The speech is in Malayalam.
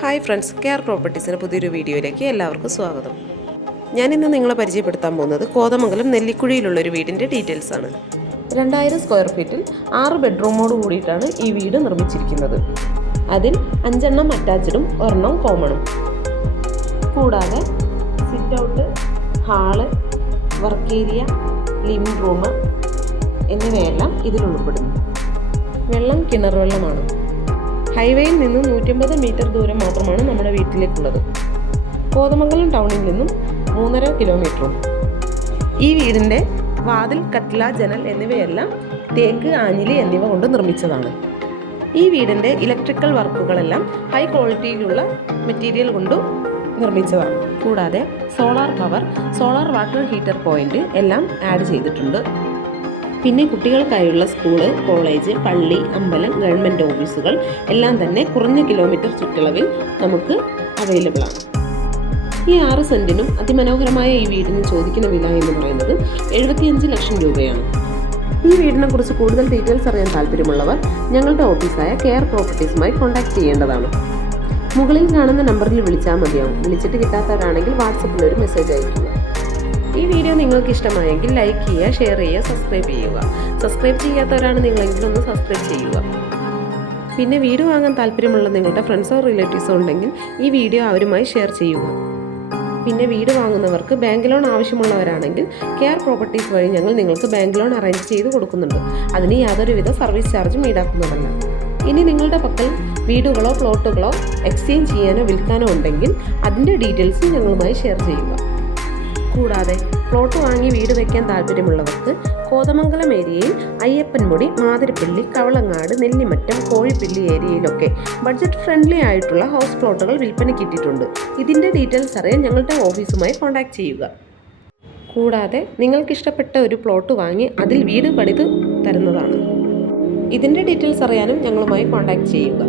ഹായ് ഫ്രണ്ട്സ് കെയർ പ്രോപ്പർട്ടീസിന്റെ പുതിയൊരു വീഡിയോയിലേക്ക് എല്ലാവർക്കും സ്വാഗതം. ഞാനിന്ന് നിങ്ങളെ പരിചയപ്പെടുത്താൻ പോകുന്നത് കോതമംഗലം നെല്ലിക്കുഴിയിലുള്ള ഒരു വീടിന്റെ ഡീറ്റെയിൽസ് ആണ്. രണ്ടായിരം സ്ക്വയർ ഫീറ്റിൽ ആറ് ബെഡ്റൂമോട് കൂടിയിട്ടാണ് ഈ വീട് നിർമ്മിച്ചിരിക്കുന്നത്. അതിൽ അഞ്ചെണ്ണം അറ്റാച്ച്ഡും ഒരെണ്ണം കോമണും കൂടാതെ sit out hall work area living room എന്നിവയെല്ലാം ഇതിൽ ഉൾപ്പെടുന്നു. വെള്ളം കിണർ വെള്ളമാണ്. ഹൈവേയിൽ നിന്നും നൂറ്റമ്പത് മീറ്റർ ദൂരം മാത്രമാണ് നമ്മുടെ വീട്ടിലേക്കുള്ളത്. കോതമംഗലം ടൗണിൽ നിന്നും മൂന്നര കിലോമീറ്ററും. ഈ വീടിന്റെ വാതിൽ കട്ടില ജനൽ എന്നിവയെല്ലാം തേക്ക് ആഞ്ഞിലി എന്നിവ കൊണ്ട് നിർമ്മിച്ചതാണ്. ഈ വീടിന്റെ ഇലക്ട്രിക്കൽ വർക്കുകളെല്ലാം ഹൈ ക്വാളിറ്റിയിലുള്ള മെറ്റീരിയൽ കൊണ്ട് നിർമ്മിച്ചതാണ്. കൂടാതെ solar power solar water heater point എല്ലാം ആഡ് ചെയ്തിട്ടുണ്ട്. പിന്നെ കുട്ടികൾക്കായുള്ള സ്കൂൾ കോളേജ് പള്ളി അമ്പലം ഗവൺമെന്റ് ഓഫീസുകൾ എല്ലാം തന്നെ കുറഞ്ഞ കിലോമീറ്റർ ചുറ്റളവിൽ നമുക്ക് അവൈലബിൾ ആണ്. ഈ ആറ് സെന്റിനും അതിമനോഹരമായ ഈ വീടിന് ചോദിക്കുന്ന വില എന്ന് പറയുന്നത് എഴുപത്തിയഞ്ച് ലക്ഷം രൂപയാണ്. ഈ വീടിനെ കുറിച്ച് കൂടുതൽ ഡീറ്റെയിൽസ് അറിയാൻ താല്പര്യമുള്ളവർ ഞങ്ങളുടെ ഓഫീസായ കെയർ പ്രോപ്പർട്ടീസുമായി കോൺടാക്ട് ചെയ്യേണ്ടതാണ്. മുകളിൽ കാണുന്ന നമ്പറിൽ വിളിച്ചാൽ മതിയാവും. വിളിച്ചിട്ട് കിട്ടാത്തവരാണെങ്കിൽ വാട്സപ്പിൽ ഒരു മെസ്സേജ് അയയ്ക്കുക. ഈ വീഡിയോ നിങ്ങൾക്ക് ഇഷ്ടമായെങ്കിൽ ലൈക്ക് ചെയ്യുക ഷെയർ ചെയ്യുക സബ്സ്ക്രൈബ് ചെയ്യുക. സബ്സ്ക്രൈബ് ചെയ്യാത്തവരാണ് നിങ്ങളെങ്കിൽ ഒന്ന് സബ്സ്ക്രൈബ് ചെയ്യുക. പിന്നെ വീട് വാങ്ങാൻ താല്പര്യമുള്ള നിങ്ങളുടെ ഫ്രണ്ട്സോ റിലേറ്റീവ്സോ ഉണ്ടെങ്കിൽ ഈ വീഡിയോ അവരുമായി ഷെയർ ചെയ്യുക. പിന്നെ വീട് വാങ്ങുന്നവർക്ക് ബാങ്ക് ലോൺ ആവശ്യമുള്ളവരാണെങ്കിൽ കെയർ പ്രോപ്പർട്ടീസ് വഴി ഞങ്ങൾ നിങ്ങൾക്ക് ബാങ്ക് ലോൺ അറേഞ്ച് ചെയ്ത് കൊടുക്കുന്നുണ്ട്. അതിന് യാതൊരുവിധ സർവീസ് ചാർജും ഈടാക്കുന്നതല്ല. ഇനി നിങ്ങളുടെ പക്കൽ വീടുകളോ പ്ലോട്ടുകളോ എക്സ്ചേഞ്ച് ചെയ്യാനോ വിൽക്കാനോ ഉണ്ടെങ്കിൽ അതിന്റെ ഡീറ്റെയിൽസ് ഞങ്ങളുമായി ഷെയർ ചെയ്യുക. കൂടാതെ പ്ലോട്ട് വാങ്ങി വീട് വയ്ക്കാൻ താല്പര്യമുള്ളവർക്ക് കോതമംഗലം ഏരിയയിൽ അയ്യപ്പൻമുടി മാതിരിപ്പള്ളി കവളങ്ങാട് നെല്ലിമറ്റം കോഴിപ്പള്ളി ഏരിയയിലൊക്കെ ബഡ്ജറ്റ് ഫ്രണ്ട്ലി ആയിട്ടുള്ള ഹൗസ് പ്ലോട്ടുകൾ വിൽപ്പനയ്ക്ക് ഇട്ടിട്ടുണ്ട് ഇതിന്റെ ഡീറ്റെയിൽസ് അറിയാൻ ഞങ്ങളുടെ ഓഫീസുമായി കോൺടാക്ട് ചെയ്യുക. കൂടാതെ നിങ്ങൾക്കിഷ്ടപ്പെട്ട ഒരു പ്ലോട്ട് വാങ്ങി അതിൽ വീട് പണിത് തരുന്നതാണ്. ഇതിന്റെ ഡീറ്റെയിൽസ് അറിയാനും ഞങ്ങളുമായി കോൺടാക്ട് ചെയ്യുക.